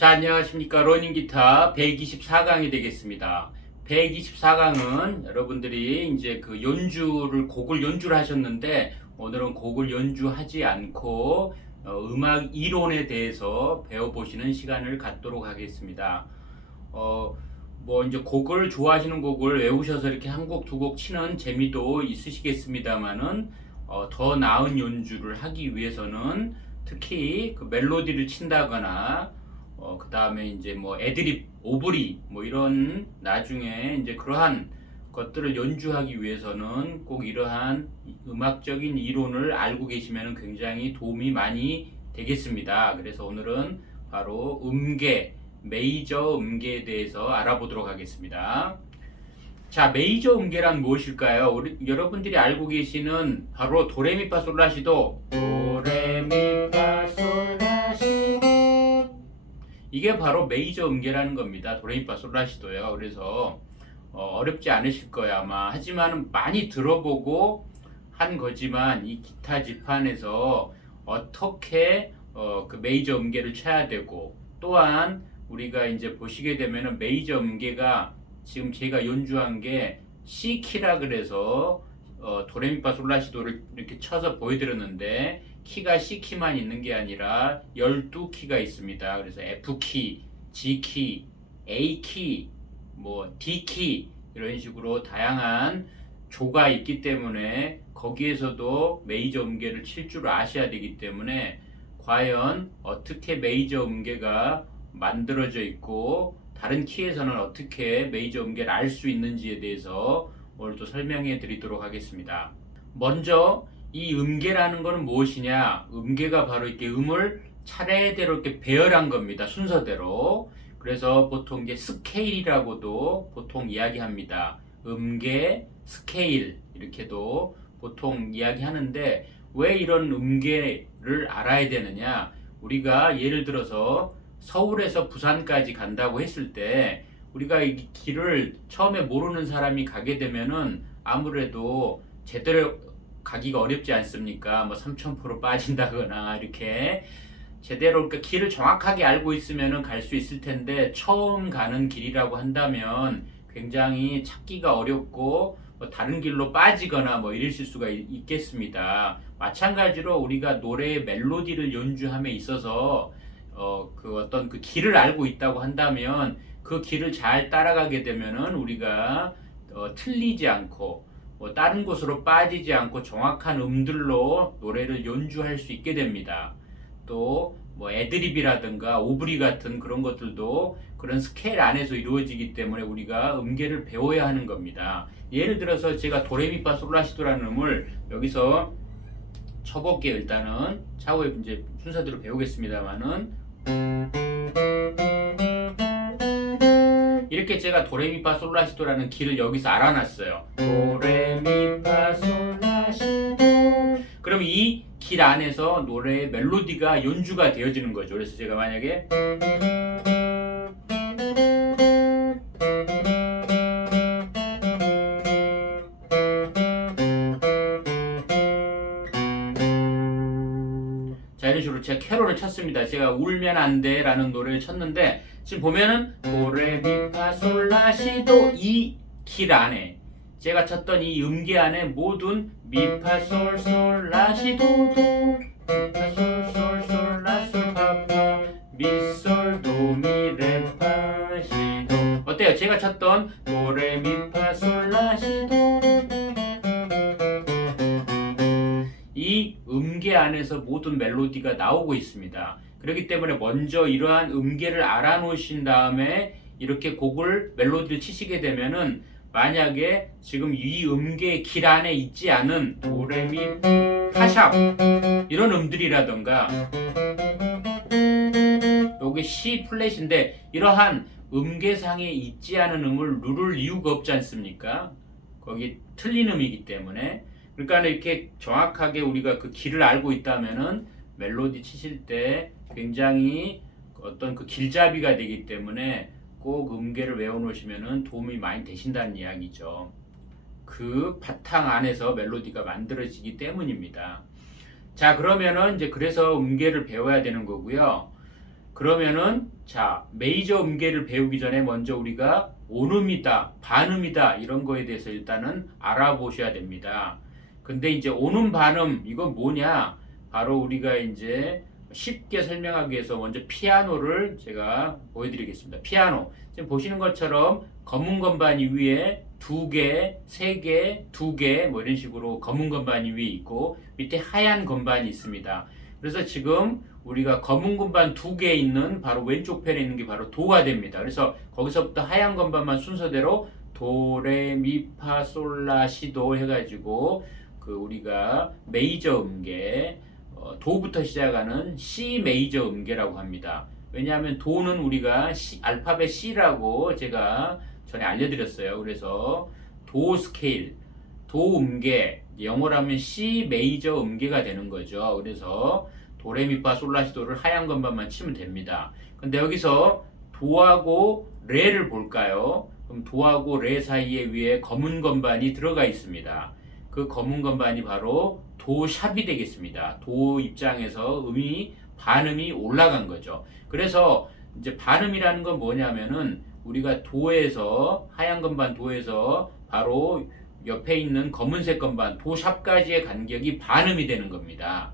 자, 안녕하십니까. 러닝 기타 124강이 되겠습니다. 124강은 여러분들이 이제 그 곡을 연주를 하셨는데, 오늘은 곡을 연주하지 않고 음악 이론에 대해서 배워보시는 시간을 갖도록 하겠습니다. 뭐 이제 곡을 좋아하시는 곡을 외우셔서 이렇게 한 곡 두 곡 치는 재미도 있으시겠습니다만은, 더 나은 연주를 하기 위해서는 특히 그 멜로디를 친다거나 그 다음에 이제 뭐 애드립, 오브리 뭐 이런 나중에 이제 그러한 것들을 연주하기 위해서는 꼭 이러한 음악적인 이론을 알고 계시면 굉장히 도움이 많이 되겠습니다. 그래서 오늘은 바로 음계, 메이저 음계에 대해서 알아보도록 하겠습니다. 자, 메이저 음계란 무엇일까요? 여러분들이 알고 계시는 바로 도레미파솔라시도, 도레미파솔라시도, 이게 바로 메이저 음계라는 겁니다. 도레미파솔라시도요. 그래서 어렵지 않으실 거예요 아마. 하지만 많이 들어보고 한 거지만 이 기타 지판에서 어떻게 그 메이저 음계를 쳐야 되고, 또한 우리가 이제 보시게 되면은 메이저 음계가 지금 제가 연주한 게 C키라 그래서 도레미파솔라시도를 이렇게 쳐서 보여드렸는데, 키가 C키만 있는 게 아니라 12키가 있습니다. 그래서 F키, G키, A키, 뭐 D키 이런 식으로 다양한 조가 있기 때문에 거기에서도 메이저 음계를 칠 줄 아셔야 되기 때문에, 과연 어떻게 메이저 음계가 만들어져 있고 다른 키에서는 어떻게 메이저 음계를 알 수 있는지에 대해서 오늘 또 설명해 드리도록 하겠습니다. 먼저 이 음계라는 것은 무엇이냐? 음계가 바로 이렇게 음을 차례대로 이렇게 배열한 겁니다. 순서대로. 그래서 보통 이게 스케일이라고도 보통 이야기합니다. 음계, 스케일 이렇게도 보통 이야기하는데, 왜 이런 음계를 알아야 되느냐? 우리가 예를 들어서 서울에서 부산까지 간다고 했을 때, 우리가 이 길을 처음에 모르는 사람이 가게 되면은 아무래도 제대로 가기가 어렵지 않습니까? 뭐 삼천포로 빠진다거나 이렇게 제대로 그러니까 길을 정확하게 알고 있으면은 갈 수 있을 텐데, 처음 가는 길이라고 한다면 굉장히 찾기가 어렵고 뭐 다른 길로 빠지거나 뭐 이러실 수가 있겠습니다. 마찬가지로 우리가 노래의 멜로디를 연주함에 있어서 그 어떤 그 길을 알고 있다고 한다면, 그 길을 잘 따라가게 되면은 우리가 틀리지 않고 뭐 다른 곳으로 빠지지 않고 정확한 음들로 노래를 연주할 수 있게 됩니다. 또 뭐 애드립이라든가 오브리 같은 그런 것들도 그런 스케일 안에서 이루어지기 때문에 우리가 음계를 배워야 하는 겁니다. 예를 들어서 제가 도레미파솔라시도라는 음을 여기서 쳐볼게요. 일단은 차후에 이제 순서대로 배우겠습니다만은, 이렇게 제가 도레미파솔라시도라는 키를 여기서 알아놨어요. 도레미파솔라시도. 그럼 이 길 안에서 노래의 멜로디가 연주가 되어지는 거죠. 그래서 제가 만약에 자, 이런 식으로 제가 캐롤을 쳤습니다. 제가 울면 안 돼 라는 노래를 쳤는데, 지금 보면은 도레미파솔라시도 이 길 안에 제가 쳤던 이 음계 안에 모든 미파솔솔라시도 도, 미파솔솔솔라솔파파, 미솔도미레파시도. 어때요? 제가 쳤던 도레미파솔라시도, 이 음계 안에서 모든 멜로디가 나오고 있습니다. 그렇기 때문에 먼저 이러한 음계를 알아놓으신 다음에 이렇게 곡을 멜로디를 치시게 되면은, 만약에 지금 이 음계의 길 안에 있지 않은 도레미 파샵 이런 음들이라던가, 여기 C 플랫인데 이러한 음계상에 있지 않은 음을 누를 이유가 없지 않습니까? 거기 틀린 음이기 때문에. 그러니까 이렇게 정확하게 우리가 그 길을 알고 있다면은 멜로디 치실 때 굉장히 어떤 그 길잡이가 되기 때문에 꼭 음계를 외워놓으시면은 도움이 많이 되신다는 이야기죠. 그 바탕 안에서 멜로디가 만들어지기 때문입니다. 자, 그러면은 이제 그래서 음계를 배워야 되는 거고요. 그러면은 자, 메이저 음계를 배우기 전에 먼저 우리가 온음이다, 반음이다 이런 거에 대해서 일단은 알아보셔야 됩니다. 근데 이제 온음, 반음 이건 뭐냐? 바로 우리가 이제 쉽게 설명하기 위해서 먼저 피아노를 제가 보여드리겠습니다. 피아노. 지금 보시는 것처럼 검은 건반이 위에 2개, 3개, 2개 뭐 이런 식으로 검은 건반이 위에 있고 밑에 하얀 건반이 있습니다. 그래서 지금 우리가 검은 건반 2개 있는 바로 왼쪽 편에 있는 게 바로 도가 됩니다. 그래서 거기서부터 하얀 건반만 순서대로 도, 레, 미, 파, 솔, 라, 시, 도 해가지고 그 우리가 메이저 음계 도부터 시작하는 C 메이저 음계라고 합니다. 왜냐하면 도는 우리가 알파벳 C라고 제가 전에 알려드렸어요. 그래서 도 스케일, 도 음계, 영어로 하면 C 메이저 음계가 되는 거죠. 그래서 도레미파솔라시도를 하얀 건반만 치면 됩니다. 근데 여기서 도하고 레를 볼까요? 그럼 도하고 레 사이에 위에 검은 건반이 들어가 있습니다. 그 검은 건반이 바로 도샵이 되겠습니다. 도 입장에서 반음이 올라간 거죠. 그래서 이제 반음이라는 건 뭐냐면은 우리가 도에서 하얀 건반 도에서 바로 옆에 있는 검은색 건반 도샵까지의 간격이 반음이 되는 겁니다.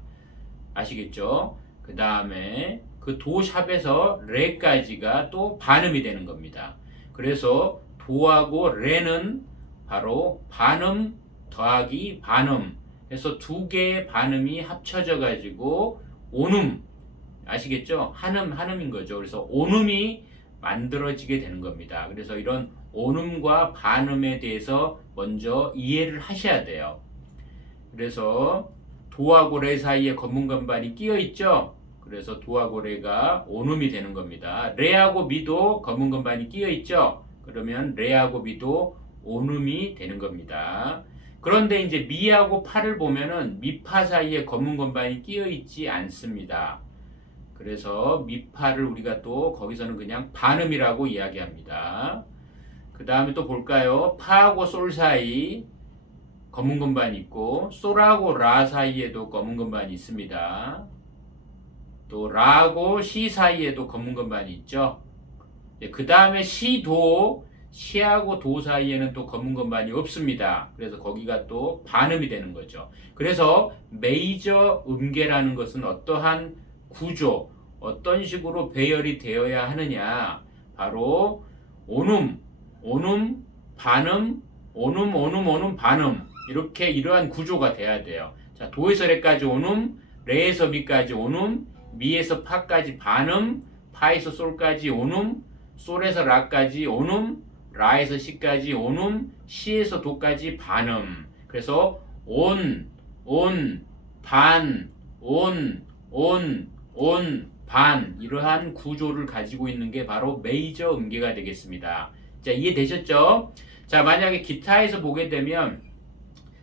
아시겠죠? 그 다음에 그 도샵에서 레까지가 또 반음이 되는 겁니다. 그래서 도하고 레는 바로 반음 더하기 반음 해서 2개의 반음이 합쳐져 가지고 온음, 아시겠죠? 한음인 거죠. 그래서 온음이 만들어지게 되는 겁니다. 그래서 이런 온음과 반음에 대해서 먼저 이해를 하셔야 돼요. 그래서 도하고 레 사이에 검은 건반이 끼어 있죠. 그래서 도하고 레가 온음이 되는 겁니다. 레하고 미도 검은 건반이 끼어 있죠. 그러면 레하고 미도 온음이 되는 겁니다. 그런데 이제 미하고 파를 보면은 미파 사이에 검은 건반이 끼어 있지 않습니다. 그래서 미파를 우리가 또 거기서는 그냥 반음이라고 이야기합니다. 그 다음에 또 볼까요? 파하고 솔 사이 검은 건반이 있고 솔하고 라 사이에도 검은 건반이 있습니다. 또 라하고 시 사이에도 검은 건반이 있죠. 그 다음에 시하고 도 사이에는 또 검은 건반이 없습니다. 그래서 거기가 또 반음이 되는 거죠. 그래서 메이저 음계라는 것은 어떠한 구조, 어떤 식으로 배열이 되어야 하느냐, 바로 온음, 반음, 온음, 반음 이렇게 이러한 구조가 돼야 돼요. 자, 도에서 레까지 온음, 레에서 미까지 온음, 미에서 파까지 반음, 파에서 솔까지 온음, 솔에서 라까지 온음, 라에서 시까지 온음, 시에서 도까지 반음. 그래서 반, 반 이러한 구조를 가지고 있는 게 바로 메이저 음계가 되겠습니다. 자, 이해되셨죠? 자, 만약에 기타에서 보게 되면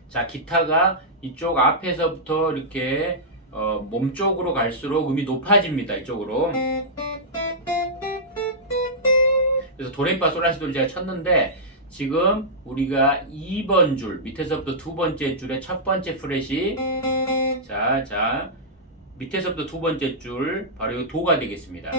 자, 기타가 이쪽 앞에서부터 이렇게 몸쪽으로 갈수록 음이 높아집니다. 이쪽으로. 그래서 도레미파솔라시도를 제가 쳤는데 지금 우리가 2번 줄 밑에서부터 두 번째 줄의 첫 번째 프렛이 자 밑에서부터 두 번째 줄 바로 이 도가 되겠습니다.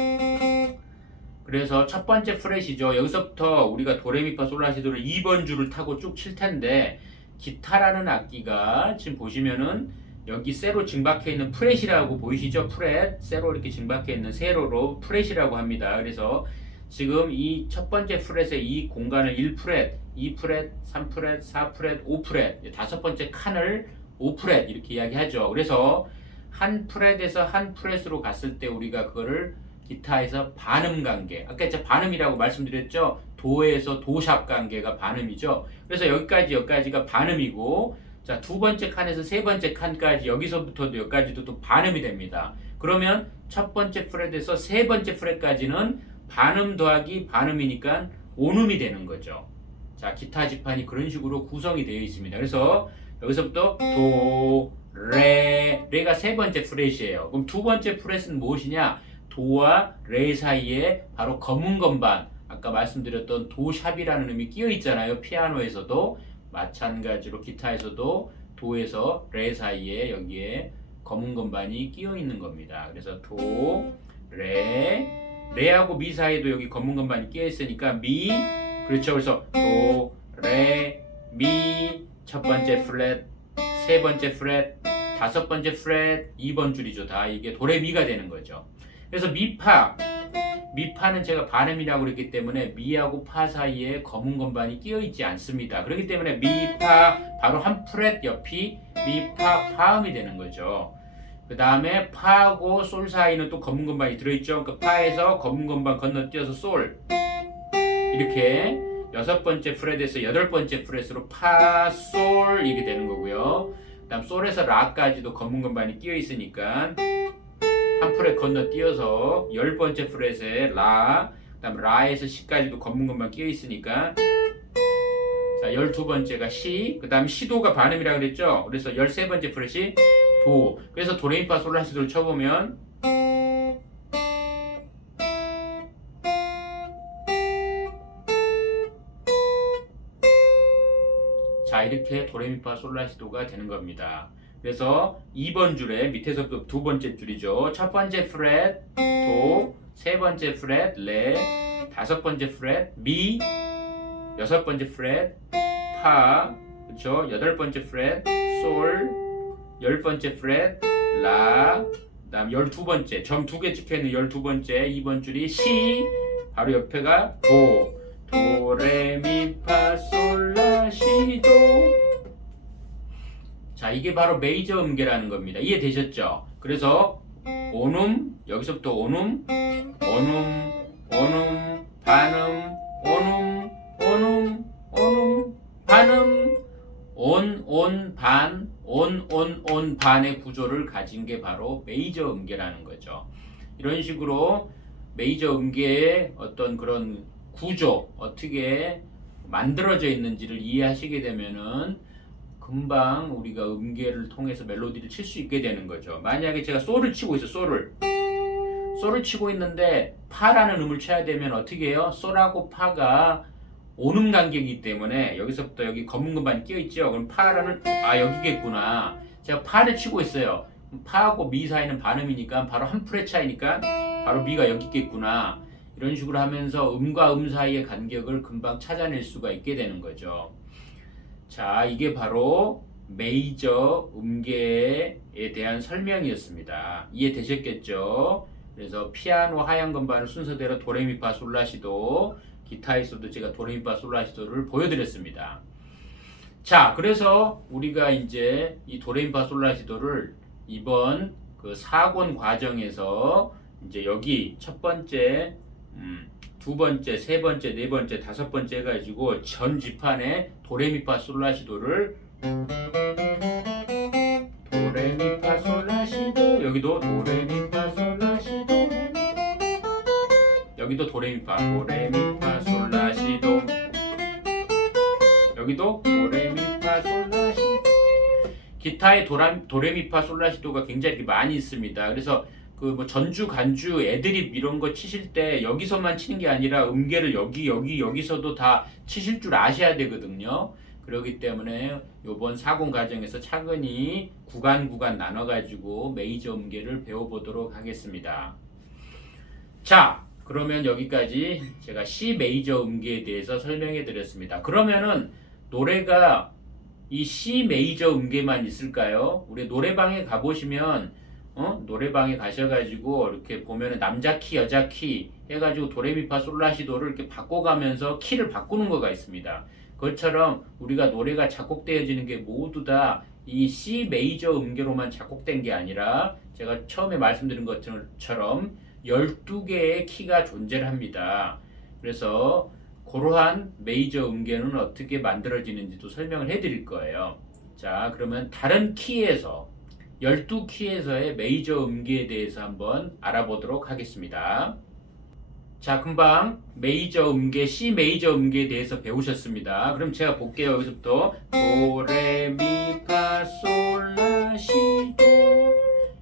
그래서 첫 번째 프렛이죠. 여기서부터 우리가 도레미파솔라시도를 2번 줄을 타고 쭉 칠 텐데 기타라는 악기가 지금 보시면은 여기 세로 증박해 있는 프렛이라고 보이시죠? 프렛 세로 이렇게 증박해 있는 세로로 프렛이라고 합니다. 그래서 지금 이 첫 번째 프렛의 이 공간을 1프렛, 2프렛, 3프렛, 4프렛, 5프렛, 다섯 번째 칸을 5프렛 이렇게 이야기하죠. 그래서 한 프렛에서 한 프렛으로 갔을 때 우리가 그거를 기타에서 반음 관계, 아까 제가 반음이라고 말씀드렸죠. 도에서 도샵 관계가 반음이죠. 그래서 여기까지가 반음이고, 자, 두 번째 칸에서 세 번째 칸까지 여기서부터도 여기까지도 또 반음이 됩니다. 그러면 첫 번째 프렛에서 세 번째 프렛까지는 반음 더하기 반음이니까 온음이 되는 거죠. 자, 기타 지판이 그런 식으로 구성이 되어 있습니다. 그래서 여기서부터 도, 레가 세 번째 프렛이에요. 그럼 두 번째 프렛은 무엇이냐? 도와 레 사이에 바로 검은 건반, 아까 말씀드렸던 도샵이라는 음이 끼어 있잖아요. 피아노에서도 마찬가지로 기타에서도 도에서 레 사이에 여기에 검은 건반이 끼어 있는 겁니다. 그래서 도, 레하고 미 사이에도 여기 검은 건반이 끼어 있으니까 미, 그렇죠. 그래서 도, 레, 미, 첫 번째 프렛, 세 번째 프렛, 다섯 번째 프렛, 2번 줄이죠. 다 이게 도레미가 되는 거죠. 그래서 미파는 제가 반음이라고 그랬기 때문에 미하고 파 사이에 검은 건반이 끼어 있지 않습니다. 그렇기 때문에 미파 바로 한 프렛 옆이 미파 파음이 되는 거죠. 그 다음에 파하고 솔 사이는 또 검은 건반이 들어있죠. 그 파에서 검은 건반 건너뛰어서 솔, 이렇게 여섯 번째 프렛에서 여덟 번째 프렛으로 파, 솔 이게 되는 거고요. 그 다음 솔에서 라까지도 검은 건반이 끼어 있으니까 한 프렛 건너뛰어서 열 번째 프렛에 라, 그 다음 라에서 시까지도 검은 건반 끼어 있으니까 자, 12번째가 시, 그 다음 시도가 반음이라고 그랬죠. 그래서 13번째 프렛이 도. 그래서 도레미파 솔라시도를 쳐보면 자, 이렇게 도레미파 솔라시도가 되는 겁니다. 그래서 2번 줄에 밑에서부터 두 번째 줄이죠. 첫 번째 프렛 도, 세 번째 프렛 레, 다섯 번째 프렛 미, 여섯 번째 프렛 파, 그렇죠? 여덟 번째 프렛 솔, 열 번째 프렛 라, 그다음 12번째 점 두 개 찍혀 있는 12번째 2번 줄이 시, 바로 옆에가 도, 레, 미, 파, 솔, 라, 시, 도. 자, 이게 바로 메이저 음계라는 겁니다. 이해되셨죠? 그래서 온음, 여기서부터 온음, 반음, 반음, 온, 반의 구조를 가진 게 바로 메이저 음계라는 거죠. 이런 식으로 메이저 음계의 어떤 그런 구조, 어떻게 만들어져 있는지를 이해하시게 되면은 금방 우리가 음계를 통해서 멜로디를 칠 수 있게 되는 거죠. 만약에 제가 솔을 치고 있어요. 솔을 치고 있는데 파라는 음을 쳐야 되면 어떻게 해요? 솔하고 파가 온음 간격이기 때문에 여기서부터 여기 검은 건반이 끼어 있죠. 그럼 파라는 여기겠구나. 제가 파를 치고 있어요. 파하고 미 사이는 반음이니까 바로 한 프렛 차이니까 바로 미가 여기 있겠구나. 이런 식으로 하면서 음과 음 사이의 간격을 금방 찾아낼 수가 있게 되는 거죠. 자, 이게 바로 메이저 음계에 대한 설명이었습니다. 이해되셨겠죠? 그래서 피아노 하얀 건반을 순서대로 도레미파 솔라시도, 기타에서도 제가 도레미파 솔라시도를 보여드렸습니다. 자, 그래서 우리가 이제 이 도레미파 솔라시도를 이번 그 4권 과정에서 이제 여기 첫 번째, 두 번째, 세 번째, 네 번째, 다섯 번째 해가지고 전 지판에 도레미파 솔라시도를 도레미파 솔라시도, 여기도 도레미파 솔라시도, 여기도 도레미파 솔라시도, 여기도 도레미파 솔라시도. 기타의 도레미파 솔라시도가 굉장히 많이 있습니다. 그래서 그 뭐 전주, 간주, 애드립 이런 거 치실 때 여기서만 치는 게 아니라 음계를 여기서도 다 치실 줄 아셔야 되거든요. 그렇기 때문에 요번 4권 과정에서 차근히 구간 나눠가지고 메이저 음계를 배워보도록 하겠습니다. 자, 그러면 여기까지 제가 C 메이저 음계에 대해서 설명해 드렸습니다. 그러면은 노래가 이 C 메이저 음계만 있을까요? 우리 노래방에 가보시면 노래방에 가셔가지고 이렇게 보면은 남자 키, 여자 키 해가지고 도레미파 솔라시도를 이렇게 바꿔가면서 키를 바꾸는 거가 있습니다. 그것처럼 우리가 노래가 작곡되어지는 게 모두 다 이 C 메이저 음계로만 작곡된 게 아니라 제가 처음에 말씀드린 것처럼 12개의 키가 존재를 합니다. 그래서 그러한 메이저 음계는 어떻게 만들어지는지도 설명을 해드릴 거예요. 자, 그러면 다른 키에서 12키에서의 메이저 음계에 대해서 한번 알아보도록 하겠습니다. 자, 금방 메이저 음계, C 메이저 음계에 대해서 배우셨습니다. 그럼 제가 볼게요. 여기서부터 도, 레, 미, 파, 솔, 라, 시, 도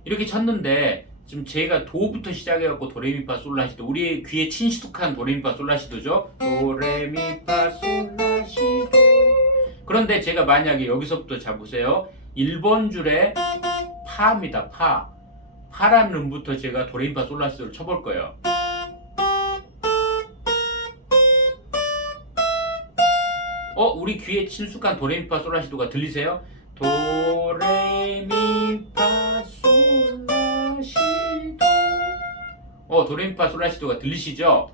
이렇게 쳤는데 지금 제가 도부터 시작해갖고 도레미파 솔라시도, 우리의 귀에 친숙한 도레미파 솔라시도죠. 도레미파 솔라시도. 그런데 제가 만약에 여기서부터 자 보세요. 1번 줄에 파입니다. 파란 음부터 제가 도레미파솔라시도를 쳐볼 거예요. 우리 귀에 친숙한 도레미파솔라시도가 들리세요? 도레미파솔라시도. 도레미파솔라시도가 들리시죠?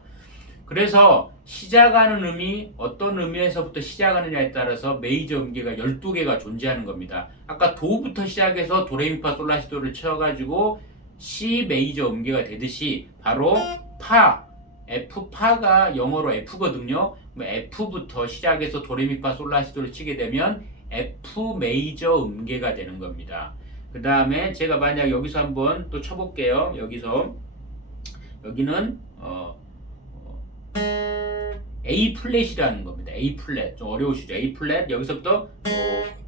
그래서 시작하는 음이 어떤 음에서부터 시작하느냐에 따라서 메이저 음계가 12개가 존재하는 겁니다. 아까 도부터 시작해서 도레미파솔라시도를 쳐가지고 C 메이저 음계가 되듯이 바로 파, F파가 영어로 F거든요. F부터 시작해서 도레미파솔라시도를 치게 되면 F 메이저 음계가 되는 겁니다. 그 다음에 제가 만약 여기서 한번 또 쳐볼게요. 여기는 A 플랫이라는 겁니다. A 플랫 좀 어려우시죠? A 플랫 여기서부터 도,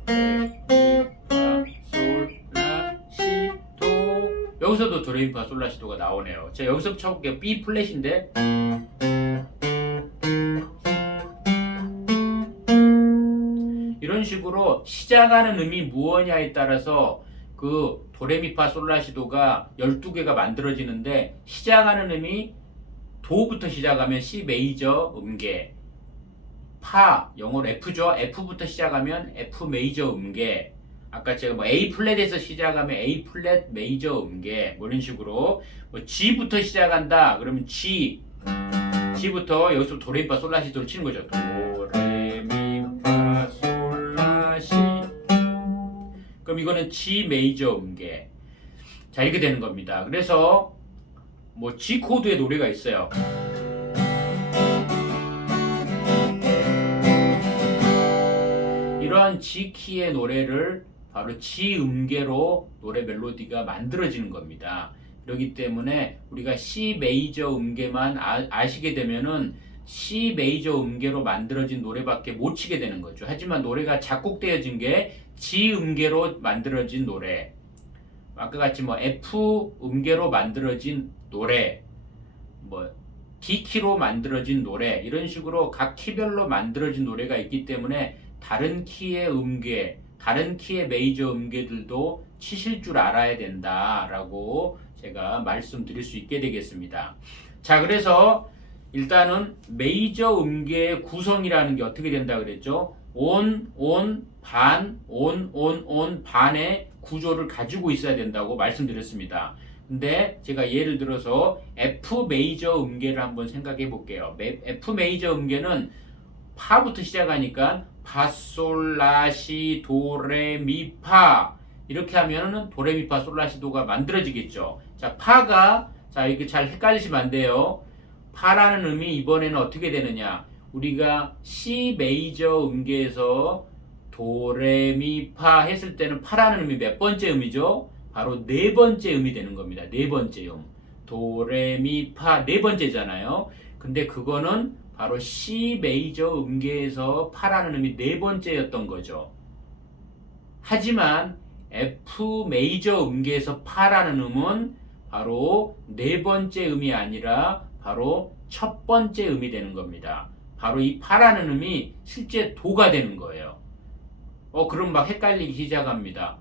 레, 미, 파, 솔, 라, 시, 도. 여기서도 도레미파 솔라시도가 나오네요. 자, 여기서부터 쳐볼게요. B 플랫인데 이런 식으로 시작하는 음이 무엇냐에 따라서 그 도레미파 솔라시도가 12개가 만들어지는데, 시작하는 음이 도부터 시작하면 C 메이저 음계, 파 영어로 F죠. F부터 시작하면 F 메이저 음계, 아까 제가 A 플랫에서 시작하면 A 플랫 메이저 음계, 이런 식으로 G부터 시작한다 그러면 G부터 여기서 도레미파 솔라시도를 치는 거죠. 도레미파 솔라시. 그럼 이거는 G 메이저 음계. 자, 이렇게 되는 겁니다. 그래서 G 코드의 노래가 있어요. 이러한 G 키의 노래를 바로 G 음계로 노래 멜로디가 만들어지는 겁니다. 그렇기 때문에 우리가 C 메이저 음계만 아시게 되면은 C 메이저 음계로 만들어진 노래밖에 못 치게 되는 거죠. 하지만 노래가 작곡되어진 게 G 음계로 만들어진 노래, 아까 같이 F 음계로 만들어진 노래, D 키로 만들어진 노래, 이런 식으로 각 키별로 만들어진 노래가 있기 때문에 다른 키의 음계, 다른 키의 메이저 음계들도 치실 줄 알아야 된다라고 제가 말씀드릴 수 있게 되겠습니다. 자, 그래서 일단은 메이저 음계의 구성이라는 게 어떻게 된다 그랬죠? 온, 반, 온, 반의 구조를 가지고 있어야 된다고 말씀드렸습니다. 근데 제가 예를 들어서 F 메이저 음계를 한번 생각해 볼게요. F 메이저 음계는 파부터 시작하니까 파, 솔, 라, 시, 도, 레, 미, 파, 이렇게 하면은 도레미파 솔라시도가 만들어지겠죠. 자, 파가, 자, 이렇게 잘 헷갈리시면 안 돼요. 파라는 음이 이번에는 어떻게 되느냐? 우리가 C 메이저 음계에서 도, 레, 미, 파 했을 때는 파라는 음이 몇 번째 음이죠? 바로 네 번째 음이 되는 겁니다. 네 번째 음. 도, 레, 미, 파 네 번째잖아요. 근데 그거는 바로 C 메이저 음계에서 파라는 음이 네 번째였던 거죠. 하지만 F 메이저 음계에서 파라는 음은 바로 네 번째 음이 아니라 바로 첫 번째 음이 되는 겁니다. 바로 이 파라는 음이 실제 도가 되는 거예요. 그럼 막 헷갈리기 시작합니다.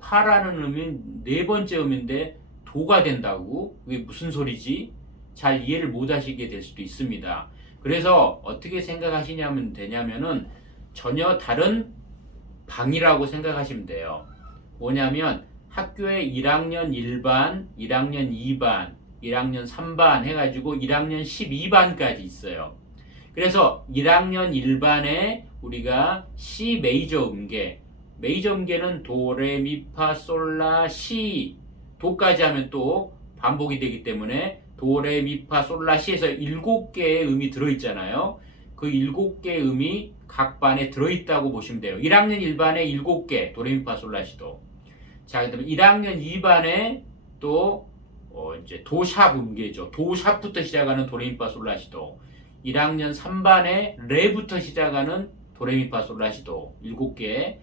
파라는 음이 네 번째 음인데 도가 된다고? 이게 무슨 소리지? 잘 이해를 못 하시게 될 수도 있습니다. 그래서 어떻게 생각하시냐면 되냐면은 전혀 다른 방이라고 생각하시면 돼요. 뭐냐면 학교에 1학년 1반, 1학년 2반, 1학년 3반 해가지고 1학년 12반까지 있어요. 그래서 1학년 1반에 우리가 C 메이저 음계, 메이저 음계는 도, 레, 미, 파, 솔, 라, 시, 도까지 하면 또 반복이 되기 때문에 도, 레, 미, 파, 솔, 라, 시에서 7개의 음이 들어있잖아요. 그 7개의 음이 각 반에 들어있다고 보시면 돼요. 1학년 1반에 7개, 도, 레, 미, 파, 솔, 라, 시, 도. 자, 그다음에 1학년 2반에 또 이제 도샵 음계죠. 도샵부터 시작하는 도, 레, 미, 파, 솔, 라, 시, 도. 1학년 3반에 레부터 시작하는 도, 레, 미, 파, 솔, 라, 시, 도. 7개.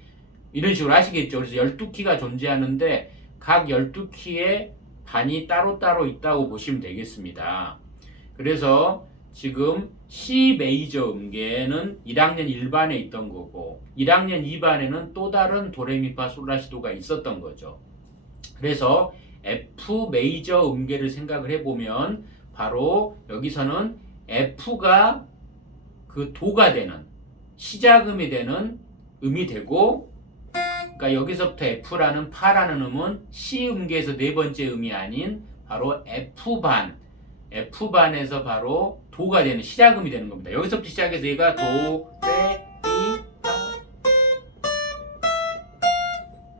이런 식으로 아시겠죠? 그래서 12키가 존재하는데 각 12키의 반이 따로따로 있다고 보시면 되겠습니다. 그래서 지금 C 메이저 음계는 1학년 1반에 있던 거고 1학년 2반에는 또 다른 도레미파 솔라시도가 있었던 거죠. 그래서 F 메이저 음계를 생각을 해보면 바로 여기서는 F가 그 도가 되는 시작음이 되는 음이 되고, 그러니까 여기서부터 F라는 파라는 음은 C 음계에서 네 번째 음이 아닌 바로 F반에서 바로 도가 되는 시작음이 되는 겁니다. 여기서부터 시작해서 얘가 도, 레, 미,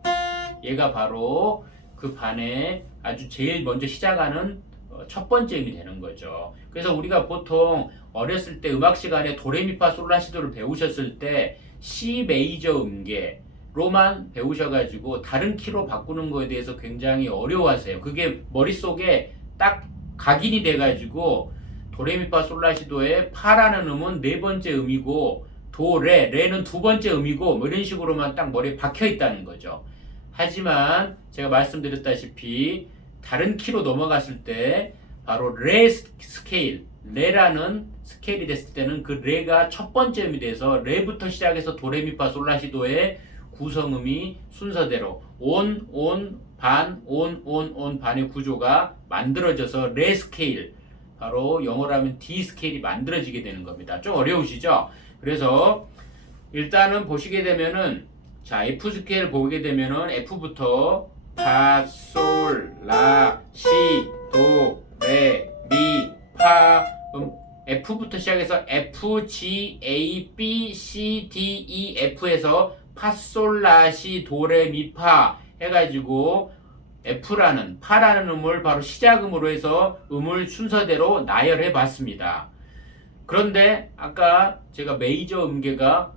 파. 얘가 바로 그 반에 아주 제일 먼저 시작하는 첫 번째 음이 되는 거죠. 그래서 우리가 보통 어렸을 때 음악 시간에 도레미파솔라시도를 배우셨을 때 C 메이저 음계로만 배우셔가지고 다른 키로 바꾸는 거에 대해서 굉장히 어려워하세요. 그게 머릿속에 딱 각인이 돼가지고 도레미파솔라시도의 파라는 음은 네 번째 음이고 레는 두 번째 음이고 뭐 이런 식으로만 딱 머리에 박혀 있다는 거죠. 하지만 제가 말씀드렸다시피 다른 키로 넘어갔을 때 바로 레 스케일, 레라는 스케일이 됐을 때는 그 레가 첫 번째 음이 돼서 레부터 시작해서 도레미파솔라시도의 구성음이 순서대로 온, 반, 반의 구조가 만들어져서 레 스케일, 바로 영어로 하면 D 스케일이 만들어지게 되는 겁니다. 좀 어려우시죠? 그래서 일단은 보시게 되면은 자, F 스케일 보게 되면은 F부터 파, 솔, 라, 시, 도, 레, 미, 파, F부터 시작해서 F, G, A, B, C, D, E, F에서 파, 솔, 라, 시, 도, 레, 미, 파 해가지고 F라는 파라는 음을 바로 시작음으로 해서 음을 순서대로 나열해 봤습니다. 그런데 아까 제가 메이저 음계가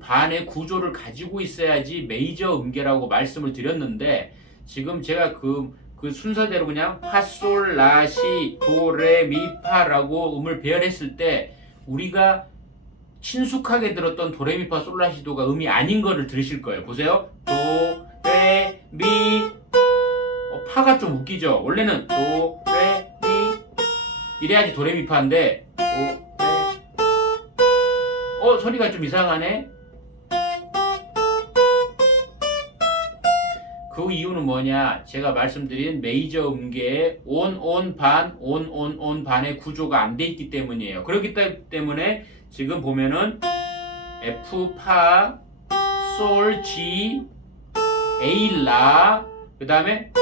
반의 구조를 가지고 있어야지 메이저 음계라고 말씀을 드렸는데, 지금 제가 그 순서대로 그냥 파, 솔, 라, 시, 도, 레, 미, 파라고 음을 배열했을 때 우리가 친숙하게 들었던 도레미파 솔라시도가 음이 아닌 거를 들으실 거예요. 보세요. 도, 레, 미, 파가 좀 웃기죠. 원래는 도, 레, 미 이래야지 도레미파인데 도, 레, 소리가 좀 이상하네. 그 이유는 뭐냐? 제가 말씀드린 메이저 음계의 반의 구조가 안 돼 있기 때문이에요. 그렇기 때문에 지금 보면은 F, 파, 솔, G, A, 라, 그 다음에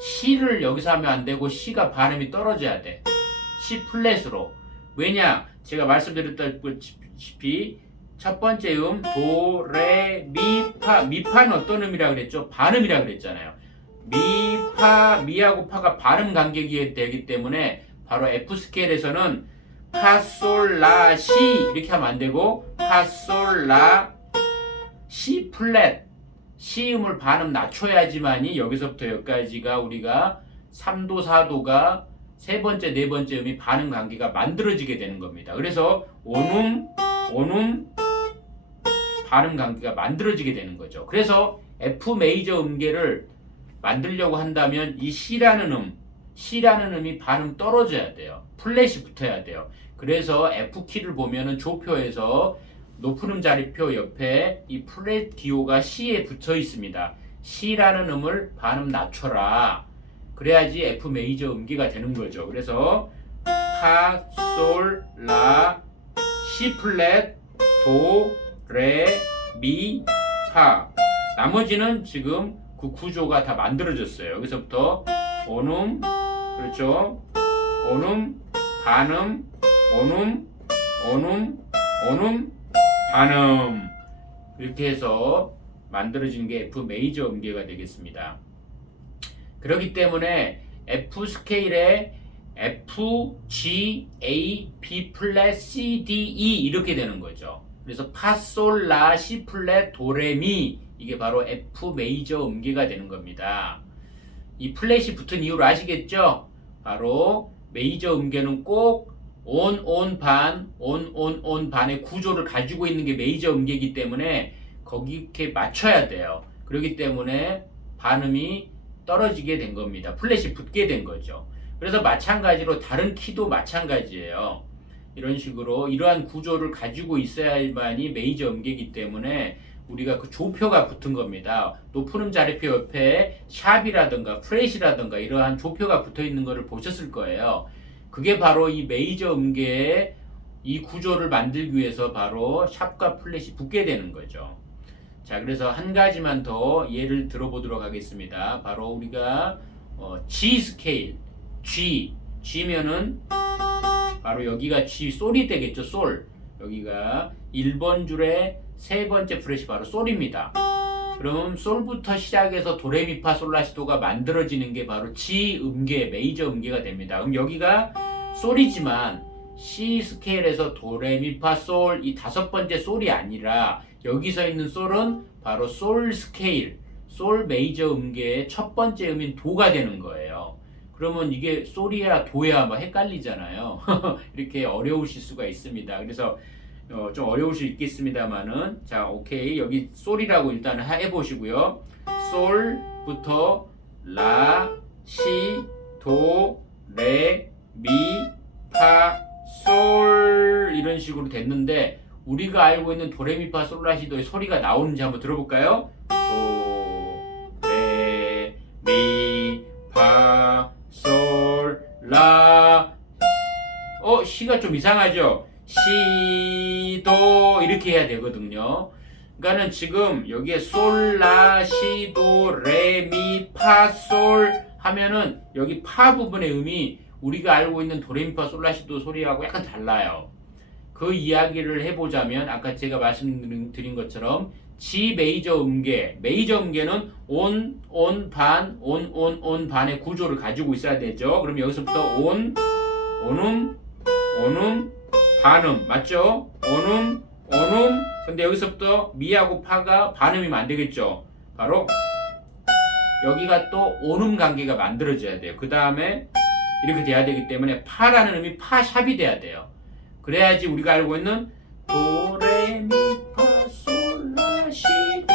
C를 여기서 하면 안 되고 C가 발음이 떨어져야 돼. C 플랫으로. 왜냐? 제가 말씀드렸다시피 첫 번째 음 도, 레, 미, 파. 미파는 어떤 음이라고 그랬죠? 반음이라고 그랬잖아요. 미, 파, 미하고 파가 발음 간격이 되기 때문에 바로 F 스케일에서는 파, 솔, 라, 시 이렇게 하면 안 되고 파, 솔, 라, 시 플랫. 시 음을 반음 낮춰야지만이 여기서부터 여기까지가 우리가 3도, 4도가 세 번째, 네 번째 음이 반음 관계가 만들어지게 되는 겁니다. 그래서 온음, 반음 관계가 만들어지게 되는 거죠. 그래서 F 메이저 음계를 만들려고 한다면 이 C라는 음이 반음 떨어져야 돼요. 플랫이 붙어야 돼요. 그래서 F 키를 보면은 조표에서 높은 음 자리표 옆에 이 플랫 기호가 C에 붙어 있습니다. C라는 음을 반음 낮춰라. 그래야지 F 메이저 음계가 되는 거죠. 그래서 파, 솔, 라, C 플랫, 도, 레, 미, 파. 나머지는 지금 그 구조가 다 만들어졌어요. 여기서부터 온음, 그렇죠? 온음, 반음, 온음, 반음. 이렇게 해서 만들어진 게 F 메이저 음계가 되겠습니다. 그렇기 때문에 F 스케일에 F, G, A, B 플랫, C, D, E 이렇게 되는 거죠. 그래서 파, 솔, 라, 시 플랫, 도, 레, 미 이게 바로 F 메이저 음계가 되는 겁니다. 이 플랫이 붙은 이유를 아시겠죠? 바로 메이저 음계는 꼭 반의 구조를 가지고 있는 게 메이저 음계이기 때문에 거기 이렇게 맞춰야 돼요. 그렇기 때문에 반음이 떨어지게 된 겁니다. 플랫이 붙게 된 거죠. 그래서 마찬가지로 다른 키도 마찬가지예요. 이런 식으로 이러한 구조를 가지고 있어야만이 메이저 음계이기 때문에 우리가 그 조표가 붙은 겁니다. 높은 음자리표 옆에 샵이라든가 프렛이라든가 이러한 조표가 붙어 있는 것을 보셨을 거예요. 그게 바로 이 메이저 음계의 이 구조를 만들기 위해서 바로 샵과 플랫이 붙게 되는 거죠. 자, 그래서 한 가지만 더 예를 들어보도록 하겠습니다. 바로 우리가 G 스케일, G면은 바로 여기가 G 솔이 되겠죠. 솔. 여기가 1번 줄의 세 번째 프렛이 바로 솔입니다. 그럼 솔부터 시작해서 도레미파 솔라시도가 만들어지는 게 바로 G 음계, 메이저 음계가 됩니다. 그럼 여기가 솔이지만 C 스케일에서 도레미파 솔 이 다섯 번째 솔이 아니라 여기서 있는 솔은 바로 솔 스케일, 솔 메이저 음계의 첫 번째 음인 도가 되는 거예요. 그러면 이게 솔이야 도야 막 헷갈리잖아요. 이렇게 어려우실 수가 있습니다. 그래서 좀 어려울 수 있겠습니다만은 자 오케이 여기 솔이라고 일단 해보시고요. 솔부터 라, 시, 도, 레, 미, 파, 솔 이런 식으로 됐는데 우리가 알고 있는 도레미파 솔라시도의 소리가 나오는지 한번 들어볼까요? 도, 레, 미, 파, 솔, 라. 시가 좀 이상하죠? 시, 도 이렇게 해야 되거든요. 그러니까는 지금 여기에 솔, 라, 시, 도, 레, 미, 파, 솔 하면은 여기 파 부분의 음이 우리가 알고 있는 도레미파 솔라시도 소리하고 약간 달라요. 그 이야기를 해보자면 아까 제가 말씀드린 것처럼 G 메이저 음계, 메이저 음계는 온, 온, 반, 온, 온, 온, 반의 구조를 가지고 있어야 되죠. 그럼 여기서부터 온, 온음, 온음, 반음 맞죠? 온음, 온음. 근데 여기서부터 미하고 파가 반음이면 안 되겠죠. 바로 여기가 또 온음 관계가 만들어져야 돼요. 그 다음에 이렇게 돼야 되기 때문에 파라는 음이 파샵이 돼야 돼요. 그래야지 우리가 알고 있는 도레미파솔라시도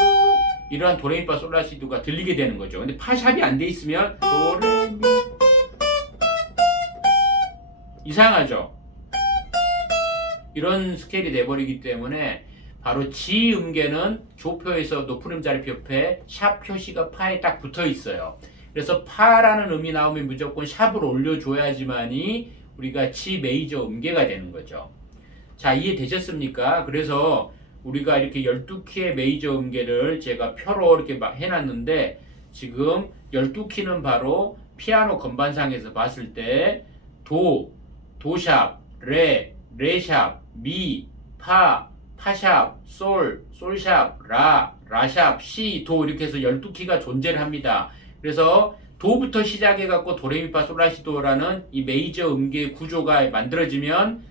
이러한 도레미파솔라시도가 들리게 되는 거죠. 근데 파샵이 안 돼 있으면 도레미 이상하죠. 이런 스케일이 돼버리기 때문에 바로 G 음계는 조표에서 높은 음자리표 옆에 샵 표시가 파에 딱 붙어 있어요. 그래서 파라는 음이 나오면 무조건 샵을 올려줘야지만이 우리가 G 메이저 음계가 되는 거죠. 자, 이해되셨습니까? 그래서 우리가 이렇게 12키의 메이저 음계를 제가 표로 이렇게 막 해놨는데 지금 12키는 바로 피아노 건반상에서 봤을 때 도, 도샵, 레, 레샵, 미, 파, 파샵, 솔, 솔샵, 라, 라샵, 시, 도 이렇게 해서 12키가 존재를 합니다. 그래서 도부터 시작해갖고 도레미파 솔라시도라는 이 메이저 음계 구조가 만들어지면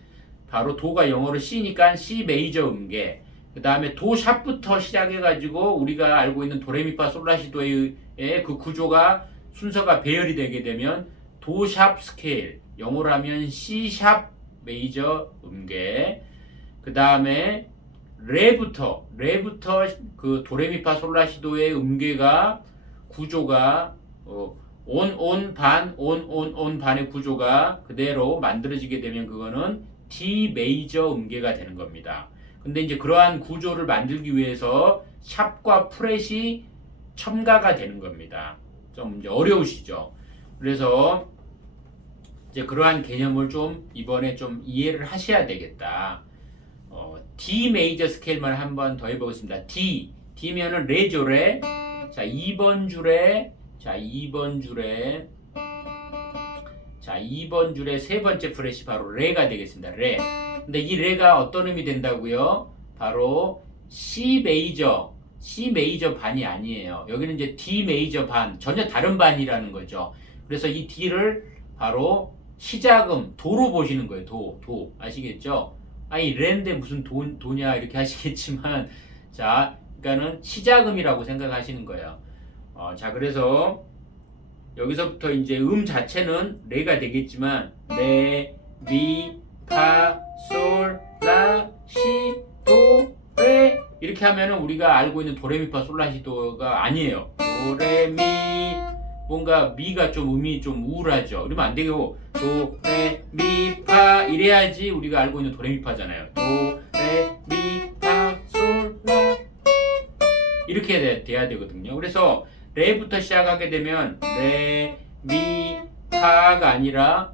바로 도가 영어로 C니까 C 메이저 음계 그 다음에 도샵부터 시작해가지고 우리가 알고 있는 도레미파 솔라시도의 그 구조가 순서가 배열이 되게 되면 도샵 스케일 영어로 하면 C샵 메이저 음계 그 다음에 레부터 그 도레미파 솔라시도의 음계가 구조가 온 반의 구조가 그대로 만들어지게 되면 그거는 D 메이저 음계가 되는 겁니다. 근데 이제 그러한 구조를 만들기 위해서 샵과 프렛이 첨가가 되는 겁니다. 좀 이제 어려우시죠? 그래서 이제 그러한 개념을 좀 이번에 좀 이해를 하셔야 되겠다. D 메이저 스케일만 한번 더 해보겠습니다. D면은 레죠, 레. 자, 2번 줄에 세 번째 프렛이 바로 레가 되겠습니다. 레. 근데 이 레가 어떤 의미 된다고요? 바로 C 메이저 반이 아니에요. 여기는 이제 D 메이저 반, 전혀 다른 반이라는 거죠. 그래서 이 D를 바로 시작음, 도로 보시는 거예요. 도. 아시겠죠? 아니, 레인데 무슨 도냐 이렇게 하시겠지만 자, 그러니까는 시작음이라고 생각하시는 거예요. 자, 그래서 여기서부터 이제 음 자체는 레가 되겠지만 레, 미, 파, 솔, 라, 시, 도, 레 이렇게 하면은 우리가 알고 있는 도레미파 솔라시도가 아니에요. 도레미 뭔가 미가 좀 음이 좀 우울하죠. 그러면 안 되고 도, 레, 미, 파 이래야지 우리가 알고 있는 도레미파잖아요. 도, 레, 미, 파, 솔, 라 이렇게 돼야 되거든요. 그래서 레부터 시작하게 되면 레, 미, 파가 아니라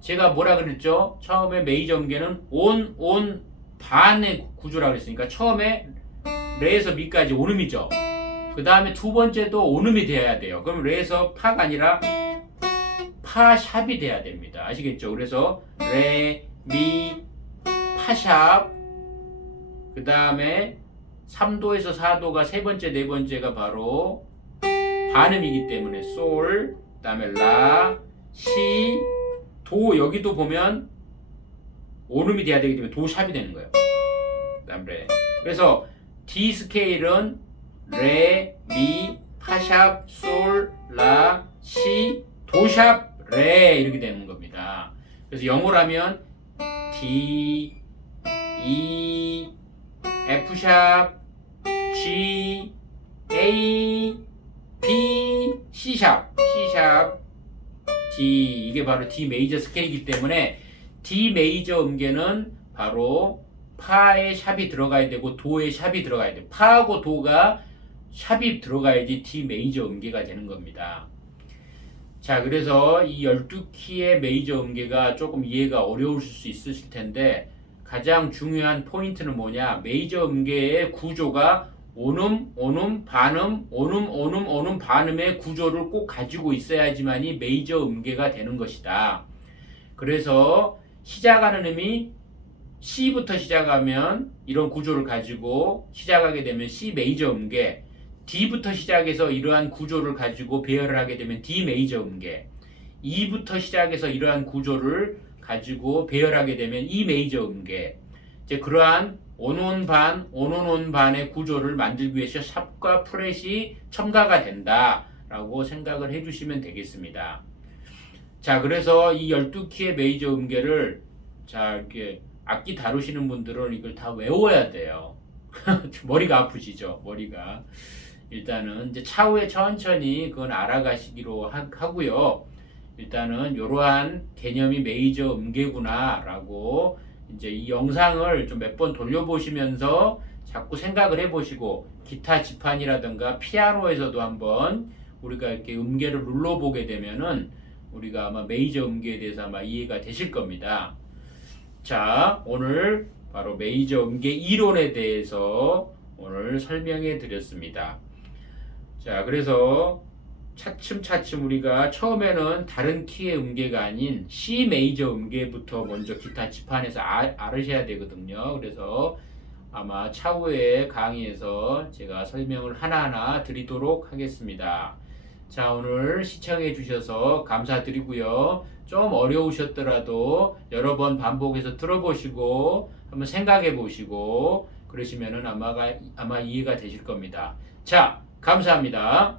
제가 뭐라 그랬죠? 처음에 메이저 음계는 온 반의 구조라고 그랬으니까 처음에 레에서 미까지 온음이죠. 그 다음에 두 번째도 온음이 돼야 돼요. 그럼 레에서 파가 아니라 파샵이 돼야 됩니다. 아시겠죠? 그래서 레, 미, 파샵. 그 다음에 3도에서 4도가 세 번째, 네 번째가 바로 반음이기 때문에 솔, 그 다음에 라, 시, 도. 여기도 보면 온음이 돼야 되기 때문에 도샵이 되는 거예요. 그 다음 레. 그래서 D 스케일은 레, 미, 파샵, 솔, 라, 시, 도샵, 레 이렇게 되는 겁니다. 그래서 영어로 하면 D, E, F샵, G, A, B, C샵, C샵, D. 이게 바로 D 메이저 스케일이기 때문에 D 메이저 음계는 바로 파에 샵이 들어가야 되고 도에 샵이 들어가야 돼요. 파하고 도가 샵이 들어가야지 D 메이저 음계가 되는 겁니다. 자, 그래서 이 12키의 메이저 음계가 조금 이해가 어려우실 수 있으실 텐데 가장 중요한 포인트는 뭐냐? 메이저 음계의 구조가 온음, 온음, 반음, 온음, 온음, 온음, 반음의 구조를 꼭 가지고 있어야지만이 메이저 음계가 되는 것이다. 그래서 시작하는 음이 C부터 시작하면 이런 구조를 가지고 시작하게 되면 C 메이저 음계, D부터 시작해서 이러한 구조를 가지고 배열을 하게 되면 D 메이저 음계, E부터 시작해서 이러한 구조를 가지고 배열하게 되면 E 메이저 음계. 이제 그러한 온온반, 온온온반의 구조를 만들기 위해서 샵과 프렛이 첨가가 된다라고 생각을 해주시면 되겠습니다. 자, 그래서 이 12키의 메이저 음계를 자 이렇게 악기 다루시는 분들은 이걸 다 외워야 돼요. 머리가 아프시죠? 머리가. 일단은 이제 차후에 천천히 그건 알아가시기로 하고요. 일단은 이러한 개념이 메이저 음계구나라고 이제 이 영상을 좀 몇 번 돌려보시면서 자꾸 생각을 해보시고 기타 지판이라든가 피아노에서도 한번 우리가 이렇게 음계를 눌러보게 되면은 우리가 아마 메이저 음계에 대해서 아마 이해가 되실 겁니다. 자, 오늘 바로 메이저 음계 이론에 대해서 오늘 설명해 드렸습니다. 자, 그래서 차츰차츰 우리가 처음에는 다른 키의 음계가 아닌 C 메이저 음계부터 먼저 기타 지판에서 알으셔야 되거든요. 그래서 아마 차후에 강의에서 제가 설명을 하나하나 드리도록 하겠습니다. 자, 오늘 시청해 주셔서 감사드리고요. 좀 어려우셨더라도 여러 번 반복해서 들어보시고 한번 생각해 보시고 그러시면은 아마 이해가 되실 겁니다. 자, 감사합니다.